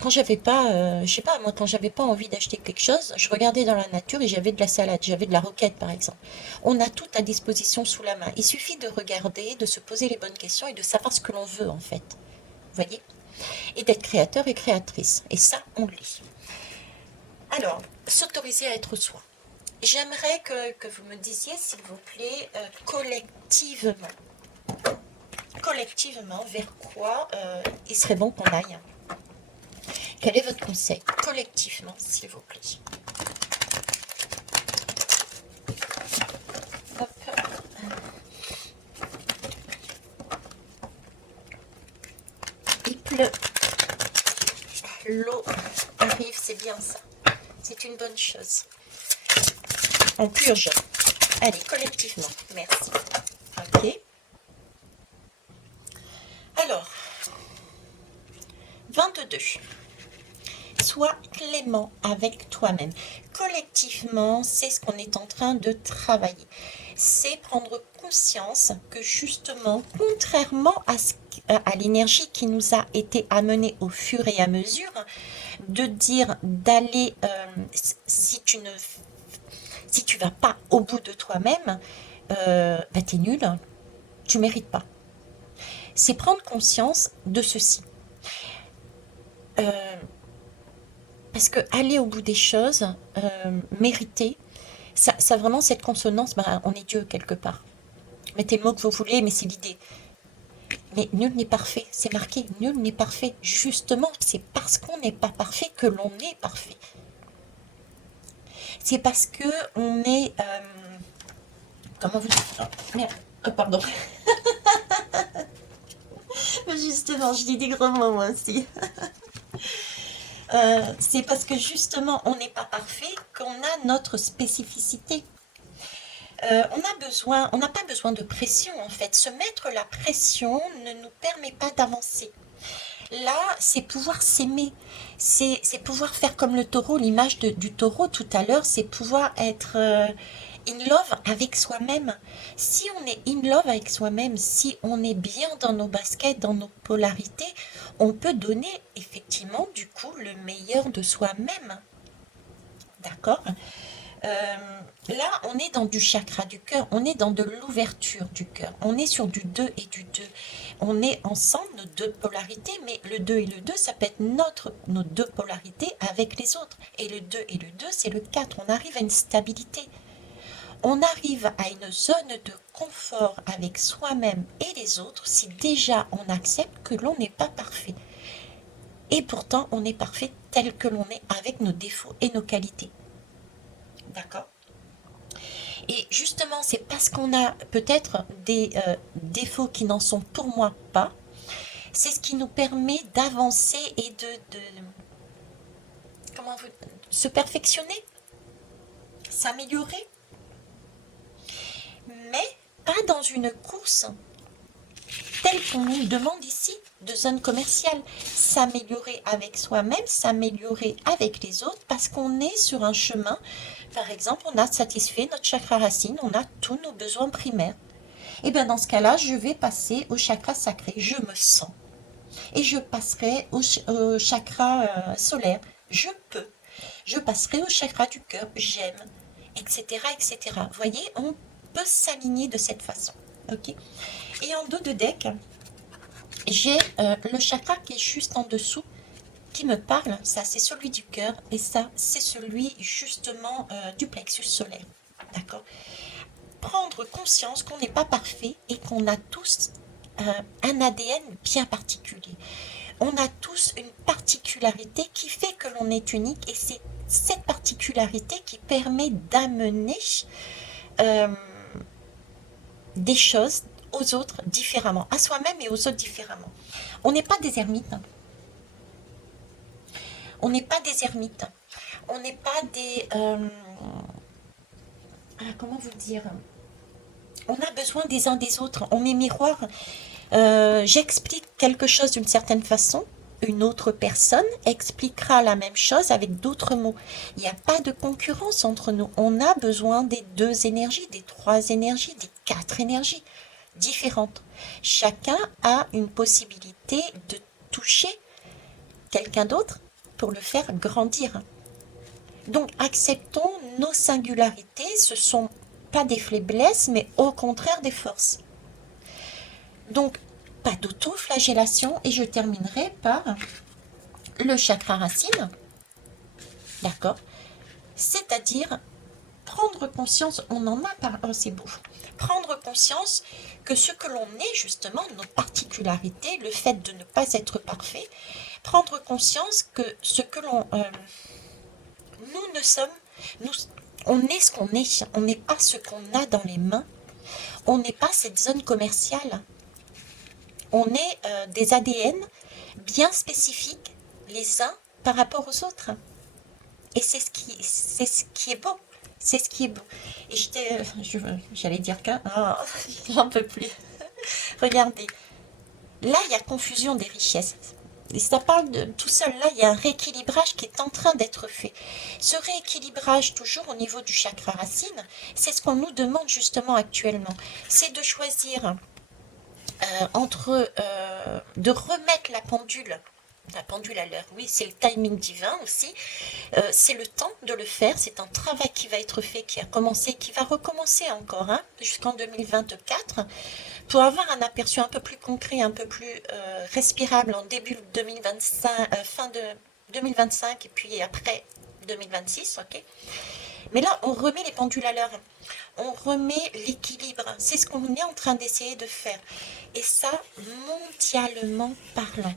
quand j'avais pas, je sais pas moi, quand j'avais pas envie d'acheter quelque chose, je regardais dans la nature et j'avais de la salade, j'avais de la roquette par exemple. On a tout à disposition sous la main. Il suffit de regarder, de se poser les bonnes questions et de savoir ce que l'on veut en fait. Vous voyez? Et d'être créateur et créatrice. Et ça, on lit. Alors, s'autoriser à être soi. J'aimerais que vous me disiez, s'il vous plaît, collectivement, vers quoi il serait bon qu'on aille. Quel est votre conseil collectivement, s'il vous plaît? Hop. Il pleut. L'eau arrive, c'est bien ça. C'est une bonne chose. On purge. Allez, collectivement. Merci. Ok. Alors, 22. Sois clément avec toi-même. Collectivement, c'est ce qu'on est en train de travailler. C'est prendre conscience que justement, contrairement à l'énergie qui nous a été amenée au fur et à mesure, de dire d'aller, si tu vas pas au bout de toi-même, t'es nul, tu mérites pas. C'est prendre conscience de ceci. Parce que aller au bout des choses, mériter, ça vraiment cette consonance, on est Dieu quelque part. Mettez le mot que vous voulez, mais c'est l'idée. Mais nul n'est parfait, c'est marqué, nul n'est parfait. Justement, c'est parce qu'on n'est pas parfait que l'on est parfait. C'est parce que on est... comment vous dites? Oh, merde, oh, pardon. Justement, je dis des gros mots moi aussi. C'est parce que justement on n'est pas parfait qu'on a notre spécificité. On n'a pas besoin de pression en fait. Se mettre la pression ne nous permet pas d'avancer. Là, c'est pouvoir s'aimer. C'est pouvoir faire comme le taureau, l'image du taureau tout à l'heure, c'est pouvoir être in love avec soi-même. Si on est in love avec soi-même, si on est bien dans nos baskets, dans nos polarités, on peut donner effectivement du coup le meilleur de soi-même. D'accord? Là, on est dans du chakra du cœur, on est dans de l'ouverture du cœur, on est sur du 2 et du 2. On est ensemble, nos deux polarités, mais le 2 et le 2, ça peut être nos deux polarités avec les autres. Et le 2 et le 2, c'est le 4. On arrive à une stabilité. On arrive à une zone de confort avec soi-même et les autres si déjà on accepte que l'on n'est pas parfait. Et pourtant, on est parfait tel que l'on est avec nos défauts et nos qualités. D'accord? Et justement, c'est parce qu'on a peut-être des défauts qui n'en sont pour moi pas, c'est ce qui nous permet d'avancer et comment se perfectionner, s'améliorer, mais pas dans une course telle qu'on nous demande ici, de zone commerciale. S'améliorer avec soi-même, s'améliorer avec les autres, parce qu'on est sur un chemin. Par exemple, on a satisfait notre chakra racine, on a tous nos besoins primaires. Et bien dans ce cas-là, je vais passer au chakra sacré, je me sens. Et je passerai au chakra solaire, je peux. Je passerai au chakra du cœur, j'aime, etc., etc. Vous voyez, on peut s'aligner de cette façon. Ok. Et en dos de deck, j'ai le chakra qui est juste en dessous, qui me parle. Ça, c'est celui du cœur, et ça, c'est celui justement du plexus solaire. D'accord. Prendre conscience qu'on n'est pas parfait et qu'on a tous un ADN bien particulier. On a tous une particularité qui fait que l'on est unique, et c'est cette particularité qui permet d'amener euh, des choses aux autres différemment, à soi-même et aux autres différemment. On n'est pas des ermites. On n'est pas des ermites. On n'est pas des... comment vous dire? On a besoin des uns des autres. On est miroir. J'explique quelque chose d'une certaine façon. Une autre personne expliquera la même chose avec d'autres mots. Il n'y a pas de concurrence entre nous. On a besoin des 2 énergies, des 3 énergies, des 4 énergies différentes. Chacun a une possibilité de toucher quelqu'un d'autre pour le faire grandir. Donc acceptons nos singularités, ce ne sont pas des faiblesses, mais au contraire des forces. Donc pas d'auto-flagellation, et je terminerai par le chakra racine, d'accord? C'est-à-dire prendre conscience, on en a parlé, oh, c'est beau, prendre conscience que ce que l'on est justement, nos particularités, le fait de ne pas être parfait, prendre conscience que ce que l'on... nous ne sommes... on est ce qu'on est, on n'est pas ce qu'on a dans les mains, on n'est pas cette zone commerciale. On est des ADN bien spécifiques les uns par rapport aux autres. Et c'est ce qui est beau. C'est ce qui est beau. Et j'allais dire qu'un... Oh, j'en peux plus. Regardez. Là, il y a confusion des richesses. Et ça parle de tout seul. Là, il y a un rééquilibrage qui est en train d'être fait. Ce rééquilibrage, toujours au niveau du chakra racine, c'est ce qu'on nous demande justement actuellement. C'est de choisir de remettre la pendule à l'heure. Oui, c'est le timing divin aussi. C'est le temps de le faire. C'est un travail qui va être fait, qui a commencé, qui va recommencer encore jusqu'en 2024, pour avoir un aperçu un peu plus concret, un peu plus respirable en début 2025, fin de 2025 et puis après 2026, ok. Mais là, on remet les pendules à l'heure. On remet l'équilibre. C'est ce qu'on est en train d'essayer de faire. Et ça, mondialement parlant.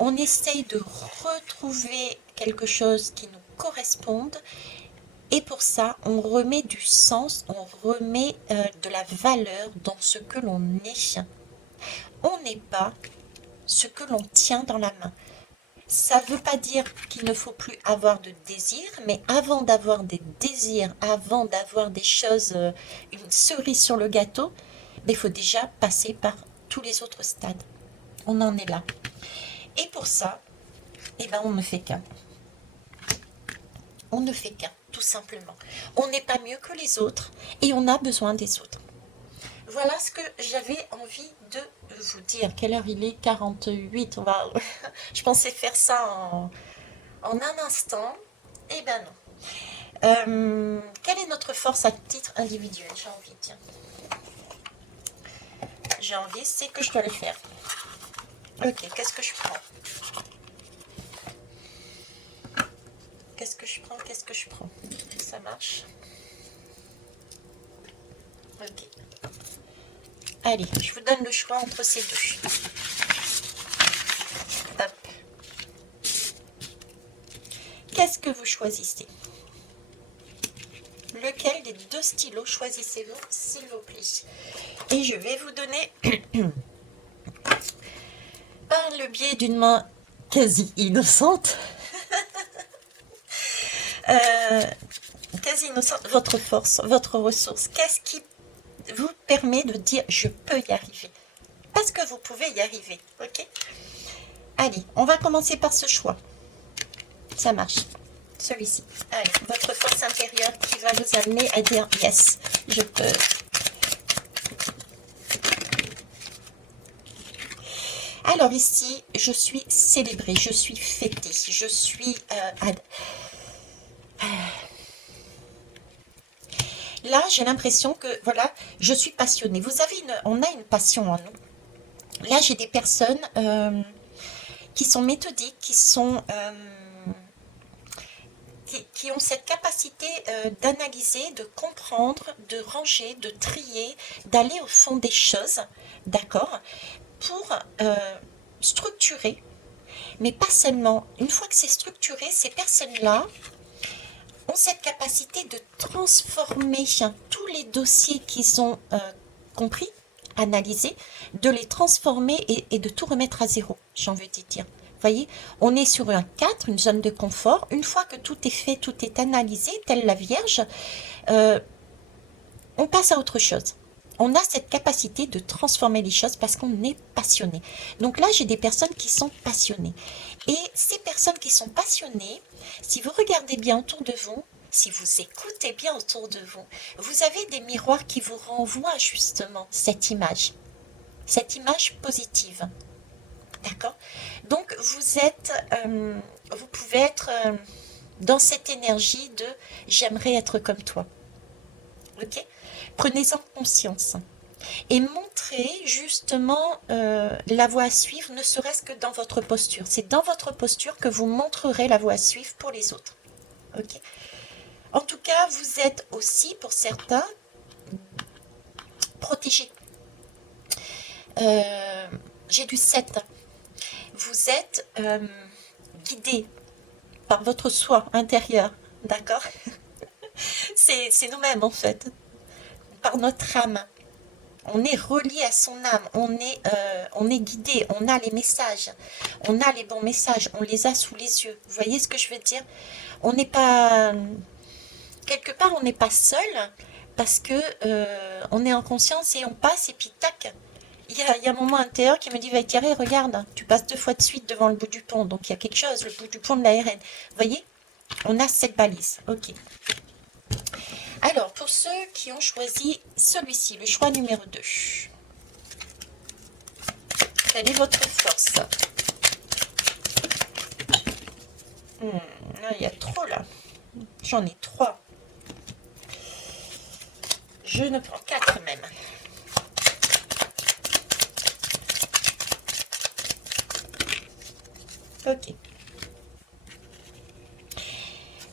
On essaye de retrouver quelque chose qui nous corresponde. Et pour ça, on remet du sens, on remet de la valeur dans ce que l'on est. On n'est pas ce que l'on tient dans la main. Ça ne veut pas dire qu'il ne faut plus avoir de désirs, mais avant d'avoir des désirs, avant d'avoir des choses, une cerise sur le gâteau, il faut déjà passer par tous les autres stades. On en est là. Et pour ça, on ne fait qu'un. On ne fait qu'un, tout simplement. On n'est pas mieux que les autres et on a besoin des autres. Voilà ce que j'avais envie de vous dire. Quelle heure il est? 48. Je pensais faire ça en un instant. Eh ben non. Quelle est notre force à titre individuel? J'ai envie, tiens. J'ai envie, c'est que je dois le faire. Ok, qu'est-ce que je prends? Qu'est-ce que je prends? Ça marche? Ok. Allez, je vous donne le choix entre ces deux. Hop. Qu'est-ce que vous choisissez? Lequel des 2 stylos choisissez-vous, s'il vous plaît? Et je vais vous donner, par le biais d'une main quasi innocente, votre force, votre ressource. Qu'est-ce qui vous permet de dire je peux y arriver? Parce que vous pouvez y arriver, ok? Allez, on va commencer par ce choix. Ça marche. Celui-ci. Allez, votre force intérieure qui va vous amener à dire yes, je peux. Alors ici, je suis célébrée, je suis fêtée, je suis là, j'ai l'impression que, voilà, je suis passionnée. On a une passion en nous. Là, j'ai des personnes qui sont méthodiques, qui ont cette capacité d'analyser, de comprendre, de ranger, de trier, d'aller au fond des choses, d'accord, pour structurer, mais pas seulement. Une fois que c'est structuré, ces personnes-là ont cette capacité de transformer tous les dossiers qu'ils ont compris, analysés, de les transformer et de tout remettre à zéro, j'ai envie de dire. Vous voyez, on est sur un cadre, une zone de confort. Une fois que tout est fait, tout est analysé, telle la Vierge, euh, on passe à autre chose. On a cette capacité de transformer les choses parce qu'on est passionné. Donc là, j'ai des personnes qui sont passionnées. Et ces personnes qui sont passionnées, si vous regardez bien autour de vous, si vous écoutez bien autour de vous, vous avez des miroirs qui vous renvoient justement cette image positive. D'accord? Donc vous pouvez être dans cette énergie de j'aimerais être comme toi. Ok? Prenez-en conscience et montrez justement la voie à suivre, ne serait-ce que dans votre posture. C'est dans votre posture que vous montrerez la voie à suivre pour les autres. Ok? En tout cas, vous êtes aussi, pour certains, protégés. J'ai du 7. Vous êtes guidé par votre soi intérieur. D'accord? C'est nous-mêmes en fait, par notre âme. On est relié à son âme, on est guidé, on a les messages, on a les bons messages, on les a sous les yeux. Vous voyez ce que je veux dire? On n'est pas, quelque part, on n'est pas seul parce que on est en conscience et on passe et puis tac. Il y a un moment intérieur qui me dit, va Thierry, regarde, tu passes 2 fois de suite devant le bout du pont, donc il y a quelque chose, le bout du pont de la RN. Vous voyez? On a cette balise. Ok. Alors, pour ceux qui ont choisi celui-ci, le choix numéro 2, quelle est votre force? Il y a trop là. J'en ai 3. Je ne prends 4 même. Ok.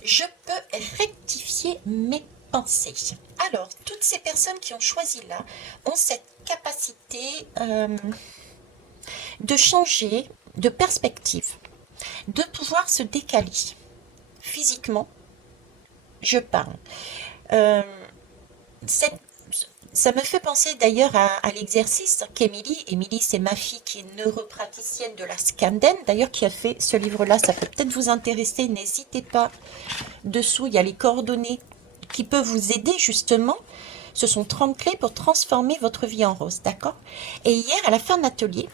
Je peux rectifier mes pensées. Alors, toutes ces personnes qui ont choisi là ont cette capacité de changer de perspective, de pouvoir se décaler. Physiquement, je parle. Ça me fait penser d'ailleurs à l'exercice qu'Émilie, c'est ma fille qui est neuropraticienne de la Scanden, d'ailleurs qui a fait ce livre-là, ça peut peut-être vous intéresser, n'hésitez pas. Dessous, il y a les coordonnées qui peuvent vous aider justement. Ce sont 30 clés pour transformer votre vie en rose, d'accord? Et hier, à la fin de l'atelier,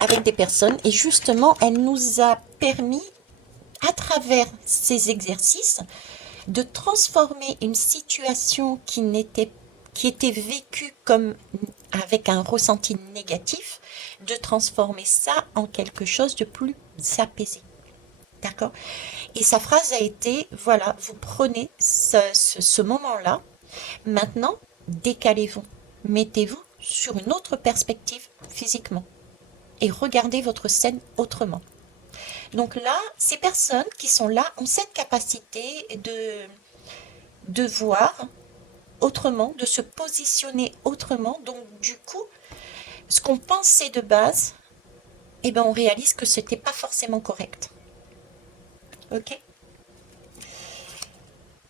avec des personnes, et justement, elle nous a permis, à travers ces exercices, de transformer une situation qui était vécue comme avec un ressenti négatif, de transformer ça en quelque chose de plus apaisé. D'accord? Et sa phrase a été, voilà, vous prenez ce moment-là, maintenant, décalez-vous, mettez-vous sur une autre perspective physiquement et regardez votre scène autrement. Donc là, ces personnes qui sont là ont cette capacité de voir autrement, de se positionner autrement. Donc du coup, ce qu'on pensait de base, eh ben, on réalise que ce n'était pas forcément correct. Ok?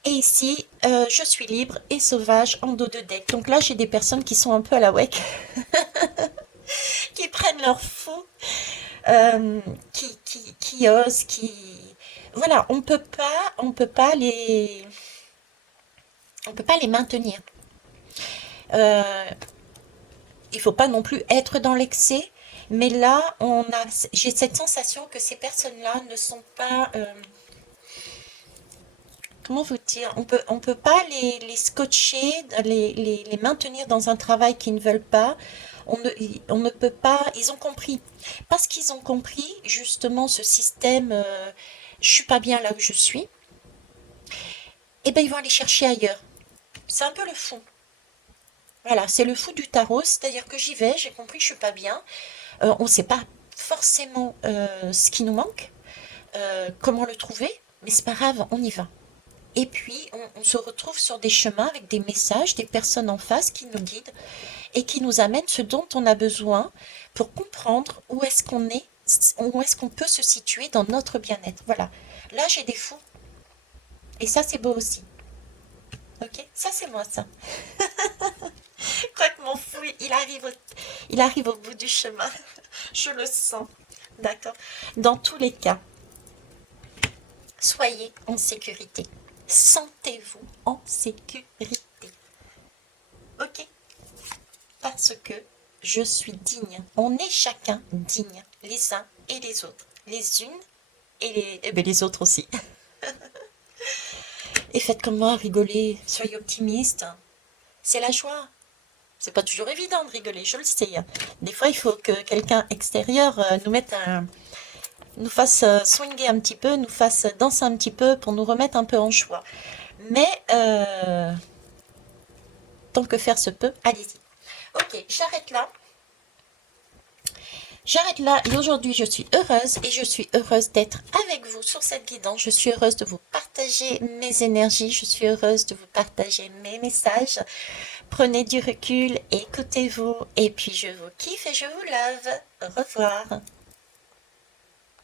Et ici, je suis libre et sauvage en dos de deck. Donc là, j'ai des personnes qui sont un peu à la WEC, qui prennent leur fou, qui osent, qui... Voilà, on peut pas les maintenir. Il faut pas non plus être dans l'excès, mais là, j'ai cette sensation que ces personnes-là ne sont pas... comment vous dire, on peut pas les scotcher, les maintenir dans un travail qu'ils ne veulent pas. On ne peut pas, ils ont compris. Parce qu'ils ont compris justement ce système, je suis pas bien là où je suis, et ben ils vont aller chercher ailleurs. C'est un peu le fou. Voilà, c'est le fou du tarot, c'est-à-dire que j'y vais, j'ai compris que je suis pas bien, on ne sait pas forcément ce qui nous manque, comment le trouver, mais c'est pas grave, on y va. Et puis, on se retrouve sur des chemins avec des messages, des personnes en face qui nous guident et qui nous amènent ce dont on a besoin pour comprendre où est-ce qu'on est, où est-ce qu'on peut se situer dans notre bien-être. Voilà. Là, j'ai des fous. Et ça, c'est beau aussi. Ok? Ça, c'est moi, ça. Quoique mon fou, il arrive au bout du chemin. Je le sens. D'accord? Dans tous les cas, soyez en sécurité. Sentez-vous en sécurité. Ok? Parce que je suis digne. On est chacun digne, les uns et les autres. Les unes et ben les autres aussi. Et faites comme moi, rigolez, soyez optimistes. C'est la joie. C'est pas toujours évident de rigoler, je le sais. Des fois, il faut que quelqu'un extérieur nous fasse swinger un petit peu, nous fasse danser un petit peu pour nous remettre un peu en joie. Mais tant que faire se peut, allez-y. Ok, j'arrête là. J'arrête là et aujourd'hui je suis heureuse et je suis heureuse d'être avec vous sur cette guidance. Je suis heureuse de vous partager mes énergies, je suis heureuse de vous partager mes messages. Prenez du recul, écoutez-vous et puis je vous kiffe et je vous love. Au revoir.